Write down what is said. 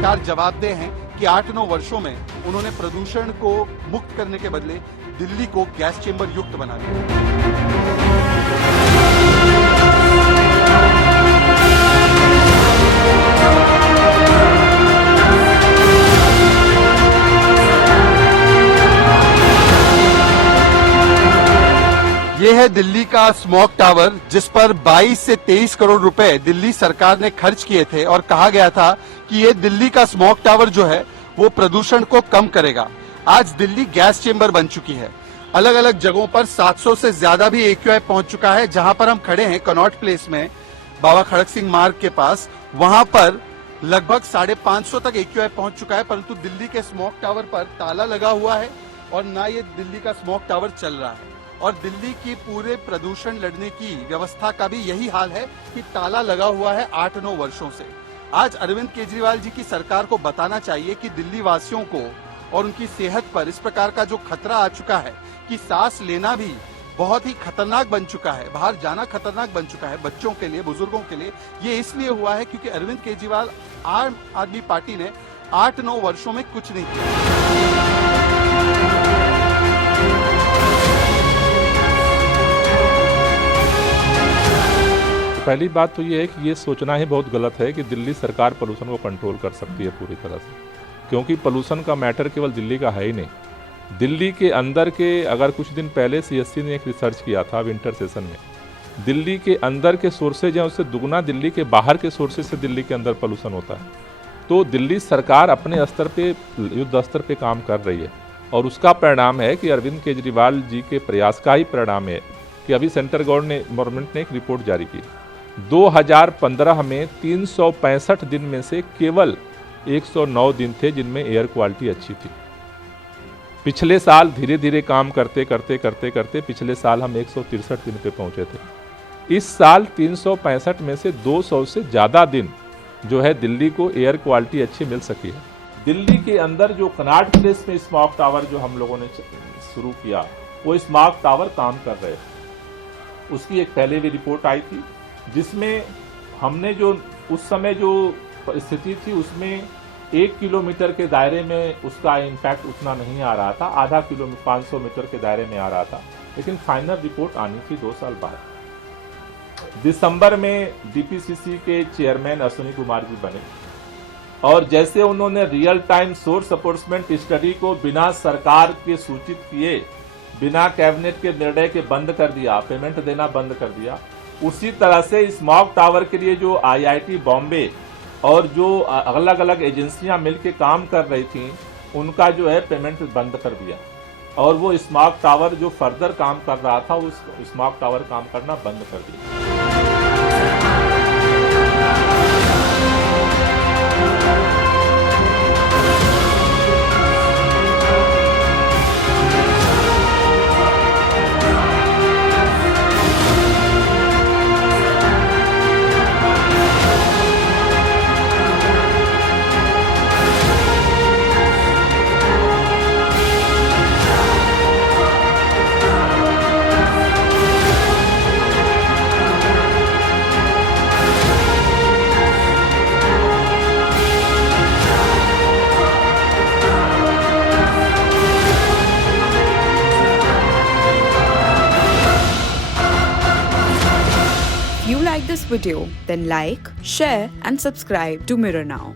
सरकार जवाबदेह है कि 8-9 वर्षों में उन्होंने प्रदूषण को मुक्त करने के बदले दिल्ली को गैस चेंबर युक्त बना दिया। ये है दिल्ली का स्मॉग टावर, जिस पर 22 से 23 करोड़ रुपए दिल्ली सरकार ने खर्च किए थे और कहा गया था कि ये दिल्ली का स्मॉग टावर जो है वो प्रदूषण को कम करेगा। आज दिल्ली गैस चेंबर बन चुकी है। अलग अलग जगहों पर 700 से ज्यादा भी एक्यूआई पहुंच चुका है। जहां पर हम खड़े हैं कनॉट प्लेस में, बाबा खड़क सिंह मार्ग के पास, वहां पर लगभग 550 तक एक्यूआई पहुंच चुका है। परंतु दिल्ली के स्मॉग टावर पर ताला लगा हुआ है और ना ये दिल्ली का स्मॉग टावर चल रहा है। और दिल्ली की पूरे प्रदूषण लड़ने की व्यवस्था का भी यही हाल है कि ताला लगा हुआ है 8-9 वर्षों से। आज अरविंद केजरीवाल जी की सरकार को बताना चाहिए कि दिल्ली वासियों को और उनकी सेहत पर इस प्रकार का जो खतरा आ चुका है कि सांस लेना भी बहुत ही खतरनाक बन चुका है, बाहर जाना खतरनाक बन चुका है बच्चों के लिए, बुजुर्गों के लिए। ये इसलिए हुआ है क्योंकि अरविंद केजरीवाल आम आदमी पार्टी ने 8-9 वर्षों में कुछ नहीं किया। पहली बात तो ये है कि ये सोचना ही बहुत गलत है कि दिल्ली सरकार पोल्यूशन को कंट्रोल कर सकती है पूरी तरह से, क्योंकि पोल्यूशन का मैटर केवल दिल्ली का है ही नहीं। दिल्ली के अंदर के, अगर कुछ दिन पहले सीएससी ने एक रिसर्च किया था विंटर सेशन में, दिल्ली के अंदर के सोर्सेज हैं उससे दुगना दिल्ली के बाहर के सोर्सेज से दिल्ली के अंदर पोल्यूशन होता है। तो दिल्ली सरकार अपने स्तर पे, युद्ध स्तर पे काम कर रही है और उसका परिणाम है कि अरविंद केजरीवाल जी के प्रयास का ही परिणाम है कि अभी सेंट्रल गवर्नमेंट ने एक रिपोर्ट जारी की। 2015 में 365 दिन में से केवल 109 दिन थे जिनमें एयर क्वालिटी अच्छी थी। पिछले साल धीरे धीरे काम करते करते पिछले साल हम 163 दिन पे पहुंचे थे। इस साल 365 में से 200 से ज़्यादा दिन जो है दिल्ली को एयर क्वालिटी अच्छी मिल सकी है। दिल्ली के अंदर जो कनॉट प्लेस में स्मॉग टावर जो हम लोगों ने शुरू किया, वो स्मॉग टावर काम कर रहे थे। उसकी एक पहले भी रिपोर्ट आई थी जिसमें हमने जो उस समय जो स्थिति थी उसमें 1 किलोमीटर के दायरे में उसका इम्पैक्ट उतना नहीं आ रहा था, आधा किलोमीटर 500 मीटर के दायरे में आ रहा था, लेकिन फाइनल रिपोर्ट आनी थी 2 साल बाद। दिसंबर में डीपीसीसी के चेयरमैन अश्विनी कुमार जी बने और जैसे उन्होंने रियल टाइम सोर्स अप्रोचमेंट स्टडी को बिना सरकार के सूचित किए, बिना कैबिनेट के निर्णय के बंद कर दिया, पेमेंट देना बंद कर दिया, उसी तरह से स्मॉग टावर के लिए जो आईआईटी बॉम्बे और जो अलग अलग एजेंसियां मिलकर काम कर रही थी उनका जो है पेमेंट बंद कर दिया और वो स्मॉग टावर जो फर्दर काम कर रहा था उस स्मॉग टावर काम करना बंद कर दिया। If you like this video, then like, share and subscribe to Mirror Now.